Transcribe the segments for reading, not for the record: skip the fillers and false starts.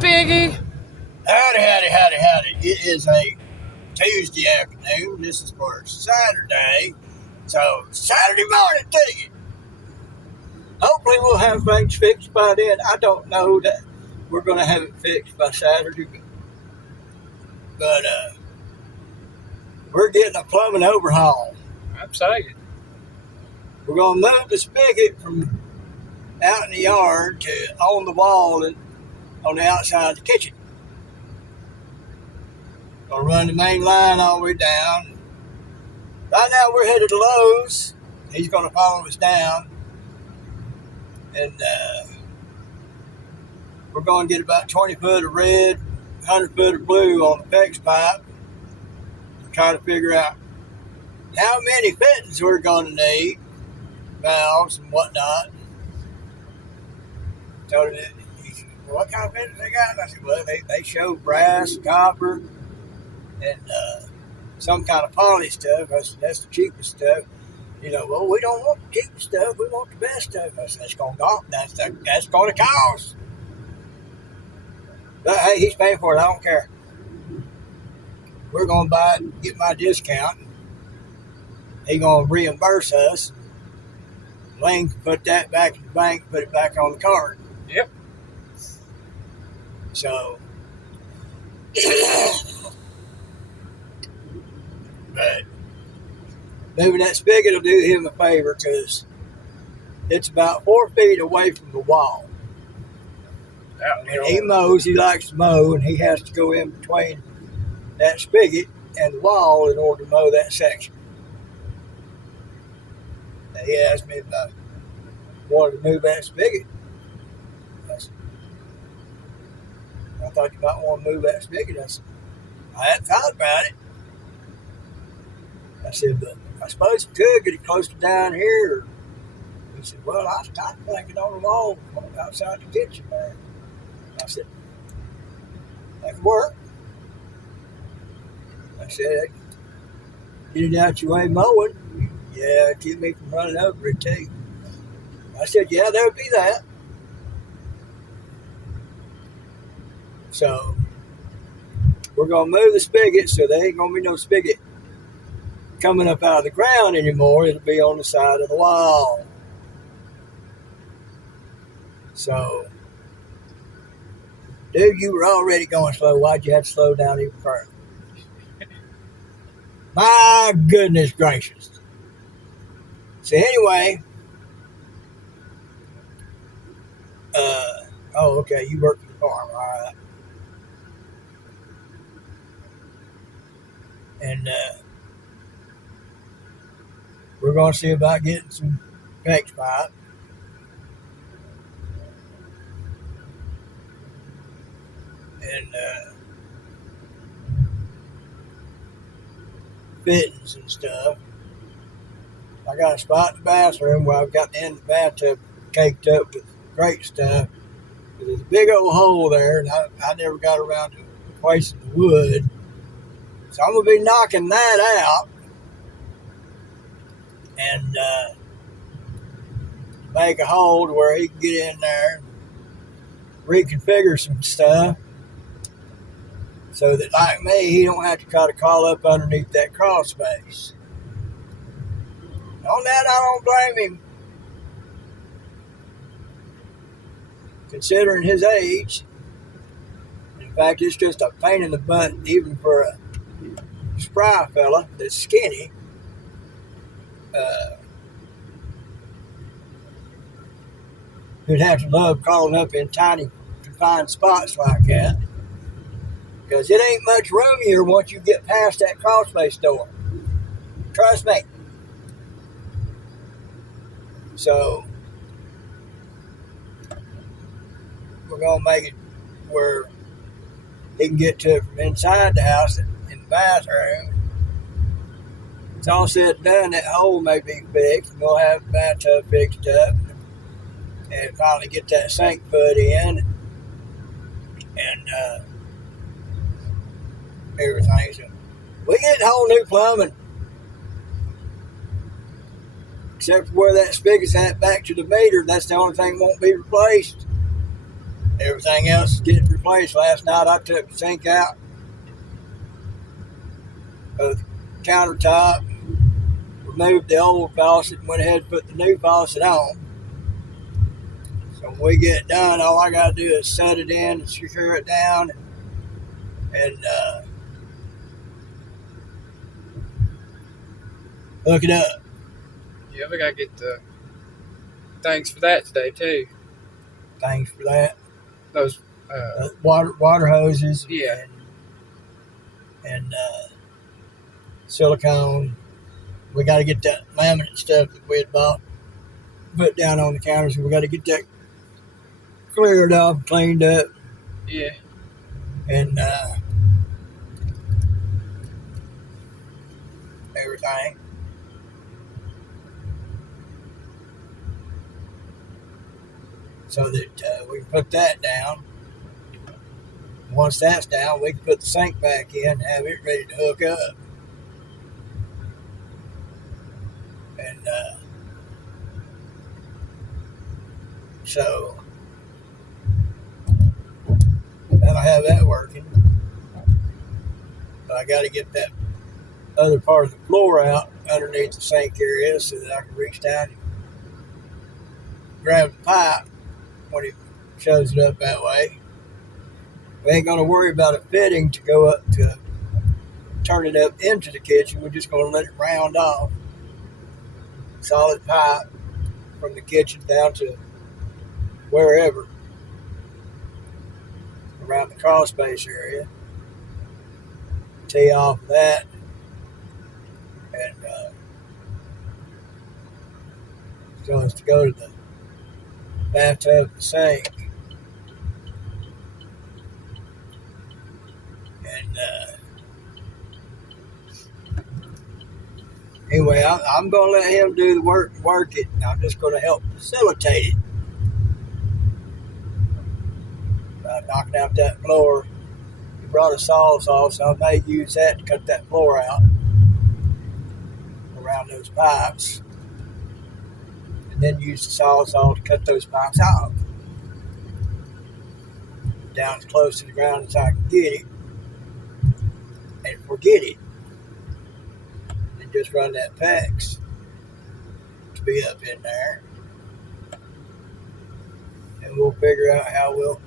Piggy. Howdy, howdy, howdy, howdy. It is a Tuesday afternoon. This is for Saturday. So, Saturday morning to you. Hopefully we'll have things fixed by then. I don't know that we're going to have it fixed by Saturday. But we're getting a plumbing overhaul. I'm excited. We're going to move the spigot from out in the yard to on the wall and on the outside of the kitchen. Gonna run the main line all the way down. Right now we're headed to Lowe's. He's gonna follow us down, and we're gonna get about 20 foot of red, 100 foot of blue on the PEX pipe. Try to figure out how many fittings we're gonna need, valves and whatnot. So he said, well, what kind of fittings they got? And I said, well, they show brass, copper, and some kind of poly stuff. I said, that's the cheapest stuff. You know, well, we don't want the cheapest stuff. We want the best stuff. I said, that's going to cost. But hey, he's paying for it. I don't care. We're going to buy it and get my discount. He's going to reimburse us. Lane can put that back in the bank, put it back on the card. Yep. So, but moving that spigot will do him a favor because it's about 4 feet away from the wall. And he mows, he likes to mow, and he has to go in between that spigot and the wall in order to mow that section. And he asked me if I wanted to move that spigot. I thought you might want to move that spigot. I said, I hadn't thought about it. I said, but I suppose you could get it closer down here. He said, well, I was kind of thinking on the wall outside the kitchen there. I said, that could work. I said, get it out your way mowing. Yeah, keep me from running over it too. I said, yeah, there would be that. So, we're going to move the spigot so there ain't going to be no spigot coming up out of the ground anymore. It'll be on the side of the wall. So, dude, you were already going slow. Why'd you have to slow down even further? My goodness gracious. So anyway, oh, okay, you work for the farm, all right. And we're going to see about getting some PEX pipe. And fittings and stuff. I got a spot in the bathroom where I've got the end of the bathtub caked up with great stuff. There's a big old hole there, and I never got around to replacing the wood. So I'm going to be knocking that out and make a hole to where he can get in there and reconfigure some stuff so that, like me, he don't have to try to crawl up underneath that crawl space. On that, I don't blame him. Considering his age, in fact, it's just a pain in the butt even for a spry fella that's skinny. Who'd have to love crawling up in tiny confined spots like that, because it ain't much roomier once you get past that crawl space door. Trust me. So we're gonna make it where he can get to it from inside the house in the bathroom. It's all said and done. That hole may be fixed, and we'll have the bathtub fixed up, and finally get that sink put in, and everything. So we get whole new plumbing, except for where that spigot's at back to the meter. That's the only thing that won't be replaced. Everything else is getting replaced. Last night I took the sink out of the countertop, removed the old faucet, and went ahead and put the new faucet on. So when we get it done, all I got to do is set it in and secure it down and hook it up. Yeah, we gotta get the things for that today too. Thanks for that. Those water hoses. Yeah. And silicone. We got to get that laminate stuff that we had bought put down on the counters. We got to get that cleared up, cleaned up. Yeah. And everything. So that we can put that down. Once that's down, we can put the sink back in and have it ready to hook up. And so that'll have that working. But I got to get that other part of the floor out underneath the sink area so that I can reach down and grab the pipe when it shows it up that way. We ain't going to worry about a fitting to go up to turn it up into the kitchen. We're just going to let it round off. Solid pipe from the kitchen down to wherever around the crawl space area. Tee off of that and so as to go to the bathtub and sink. And anyway, I'm going to let him do the work and work it. And I'm just going to help facilitate it. Knocking out that floor. He brought a saw, so I may use that to cut that floor out around those pipes. And then use the saw to cut those pipes out. Down as close to the ground as I can get it. And forget it. And just run that PEX to be up in there. And we'll figure out how we'll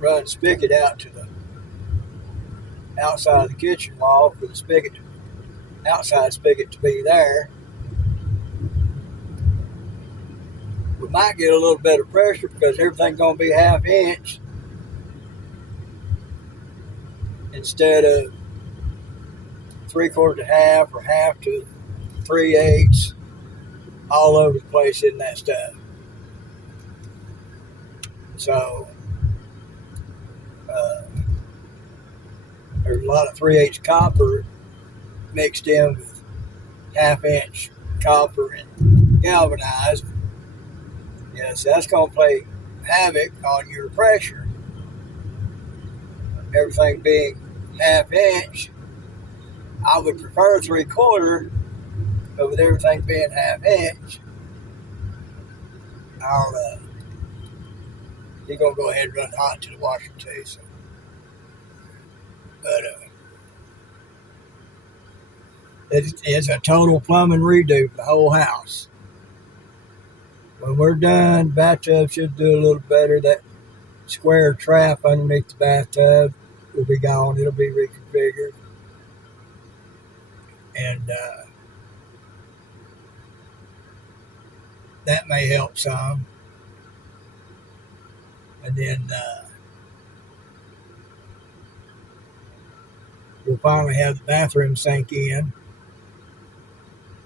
run spigot out to the outside of the kitchen wall for the spigot, outside spigot to be there. We might get a little bit of pressure because everything's going to be 1/2 inch instead of 3/4 to half or half to 3/8 all over the place in that stuff. So there's a lot of 3/8 copper mixed in with 1/2 inch copper and galvanized. Yes, that's going to play havoc on your pressure. Everything being 1/2 inch, I would prefer 3/4, but with everything being 1/2 inch, he's going to go ahead and run hot to the washer too. So. But it's a total plumbing redo for the whole house. When we're done, bathtub should do a little better. That square trap underneath the bathtub will be gone. It'll be reconfigured. And that may help some. And then we'll finally have the bathroom sink in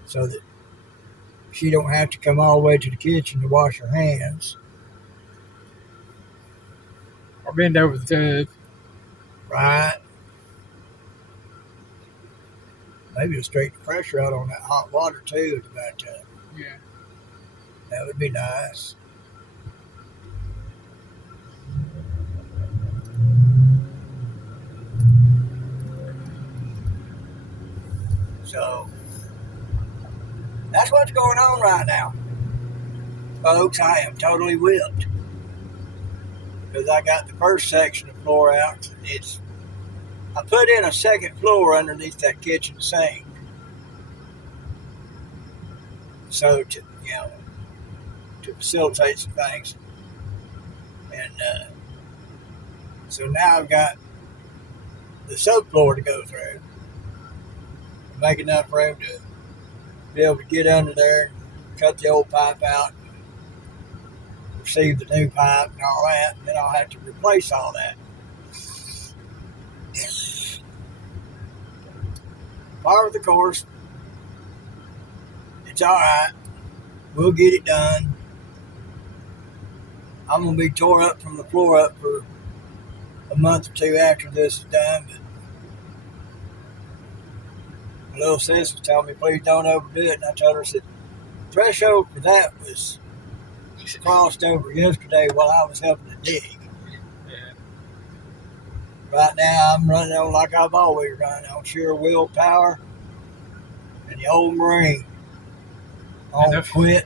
so that she don't have to come all the way to the kitchen to wash her hands. Or bend over the tub. Right. Maybe it'll straighten the pressure out on that hot water too at the bathtub. Yeah. That would be nice. So that's what's going on right now. Folks, I am totally whipped. because I got the first section of floor out. I put in a second floor underneath that kitchen sink, so to facilitate some things, and so now I've got the subfloor to go through, make enough room to be able to get under there, cut the old pipe out, receive the new pipe and all that, and then I'll have to replace all that. Par with the course. It's all right. We'll get it done. I'm going to be tore up from the floor up for a month or two after this is done. But my little sis was telling me, please don't overdo it. And I told her, I said, the threshold for that was crossed over yesterday while I was helping to dig. Yeah. Right now, I'm running on like I've always run on sheer willpower and the old Marine. On quit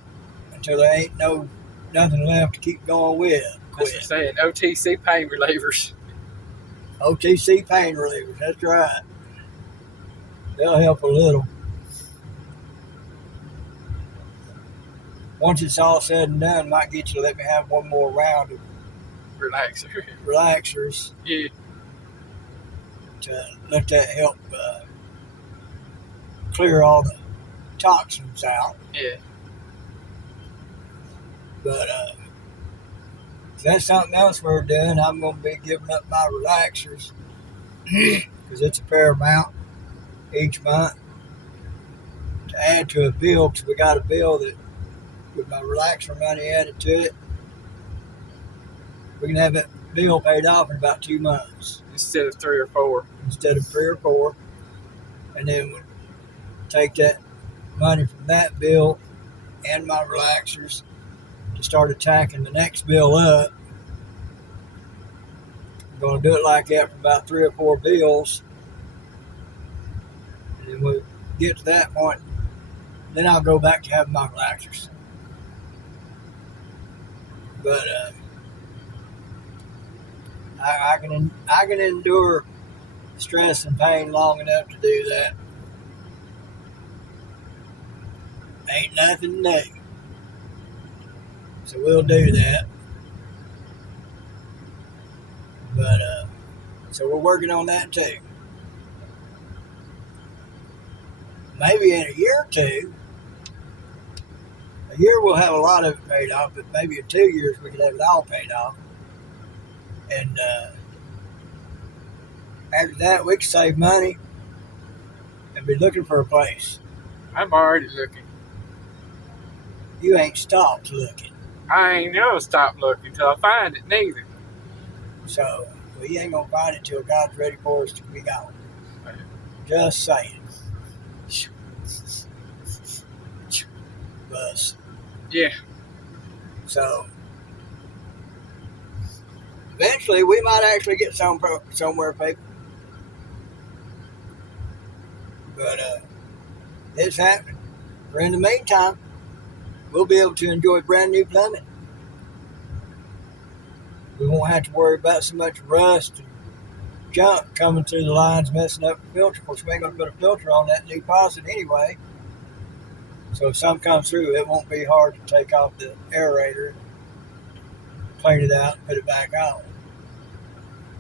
until there ain't nothing left to keep going with. That's what I'm saying. OTC pain relievers. OTC pain relievers, that's right. They'll help a little. Once it's all said and done, might get you to let me have one more round of relaxers. Yeah. To let that help clear all the toxins out. Yeah. But if that's something else we're doing, I'm going to be giving up my relaxers because it's a fair amount each month to add to a bill, because we got a bill that with my relaxer money added to it, we can have that bill paid off in about 2 months. Instead of 3 or 4. And then we'll take that money from that bill and my relaxers to start attacking the next bill up. I'm going to do it like that for about 3 or 4 bills. And then we'll get to that point. Then I'll go back to having my relaxers. But I can endure stress and pain long enough to do that. Ain't nothing new. So we'll do that. But so we're working on that too. Maybe in a year or two, a year we'll have a lot of it paid off, but maybe in 2 years we could have it all paid off. And after that, we can save money and be looking for a place. I'm already looking. You ain't stopped looking. I ain't gonna stop looking till I find it neither. So we ain't gonna find it till God's ready for us to be gone. Just saying. Bus. Yeah. So eventually we might actually get somewhere, people. But it's happening. For in the meantime, we'll be able to enjoy brand new plumbing. We won't have to worry about so much rust and junk coming through the lines, messing up the filter. Of course, we ain't going to put a filter on that new faucet anyway. So if some comes through, it won't be hard to take off the aerator, clean it out, and put it back on.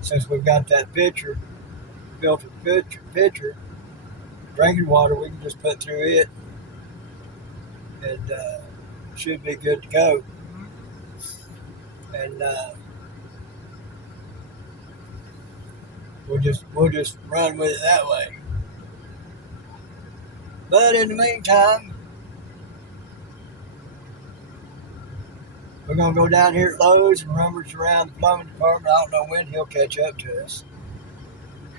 Since we've got that filtered pitcher, drinking water, we can just put through it and should be good to go. And we'll just run with it that way. But in the meantime, we're going to go down here at Lowe's and rummage around the plumbing department. I don't know when he'll catch up to us.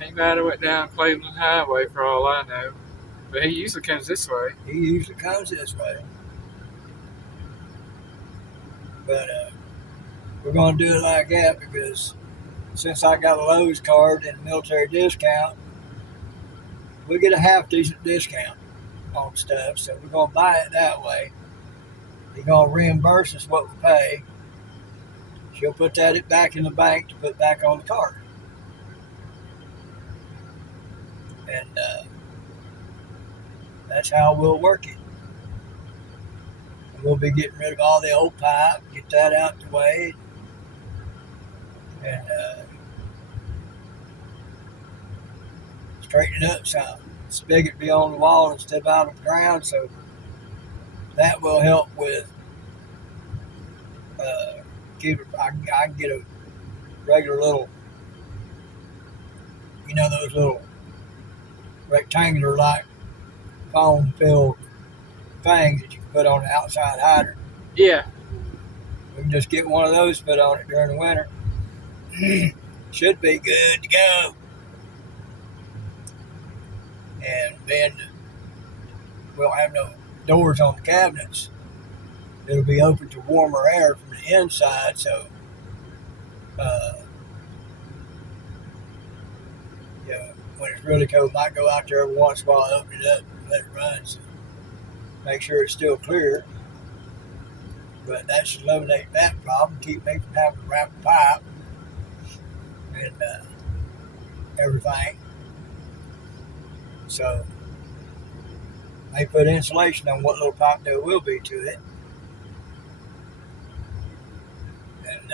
He might have went down Cleveland Highway for all I know. But he usually comes this way. But we're going to do it like that because since I got a Lowe's card and a military discount, we get a half decent discount on stuff. So we're going to buy it that way. He's going to reimburse us what we pay. she'll put that back in the bank to put back on the card. And that's how we'll work it. And we'll be getting rid of all the old pipe, get that out the way, and straighten it up some. Spigot be on the wall instead of out on the ground, so that will help with I can get a regular little, those little rectangular like foam filled things that you can put on the outside hydrant. Yeah. We can just get one of those put on it during the winter. Should be good to go. And then we'll have no doors on the cabinets. It'll be open to warmer air from the inside, so when it's really cold, might go out there every once in a while, open it up and let it run, so make sure it's still clear. But that should eliminate that problem, keep me from having to wrap a pipe and everything. So they put insulation on what little pipe there will be to it. And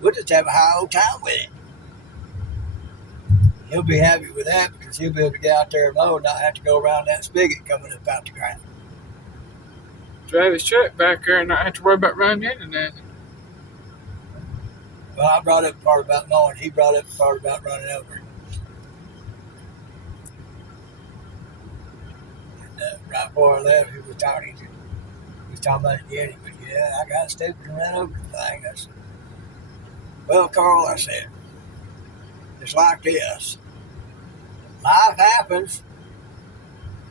we'll just have a high old time with it. He'll be happy with that because he'll be able to get out there and mow and not have to go around that spigot coming up out the ground. Drive his truck back there and not have to worry about running into nothing. Well, I brought up the part about mowing. He brought up the part about running over it. And right before I left, he was talking about it again. But yeah, I got stupid and ran over the thing. I said, well, Carl, I said, it's like this. Life happens,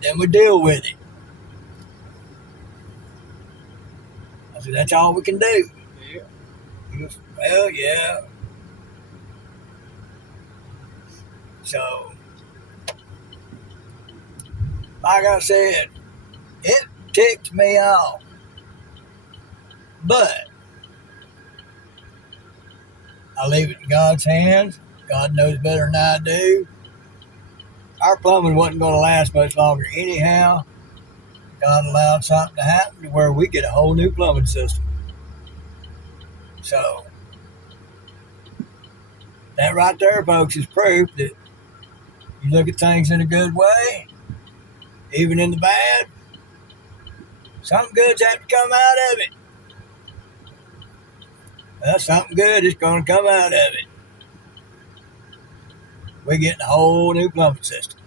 then we deal with it. I said, that's all we can do. Yeah. He goes, well, yeah. So, like I said, it ticks me off. But I leave it in God's hands. God knows better than I do. Our plumbing wasn't going to last much longer anyhow. God allowed something to happen to where we get a whole new plumbing system. So, that right there, folks, is proof that you look at things in a good way, even in the bad, something good's have to come out of it. Well, something good is going to come out of it. We're getting a whole new plumbing system.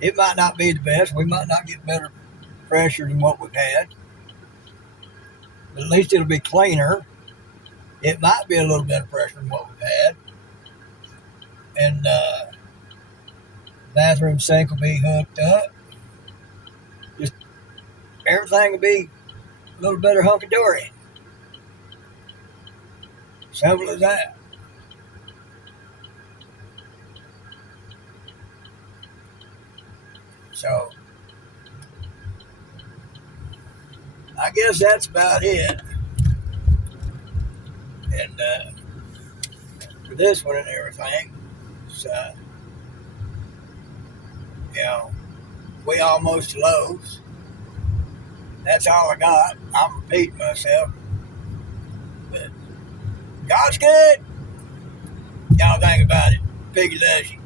It might not be the best. We might not get better pressure than what we've had. But at least it'll be cleaner. It might be a little better pressure than what we've had. And bathroom sink will be hooked up. Just everything will be a little better hunky-dory. Simple as that. So, I guess that's about it. And for this one and everything, so, we almost to Lowe's. That's all I got. I'm repeating myself. But God's good. Y'all think about it. Piggy loves you.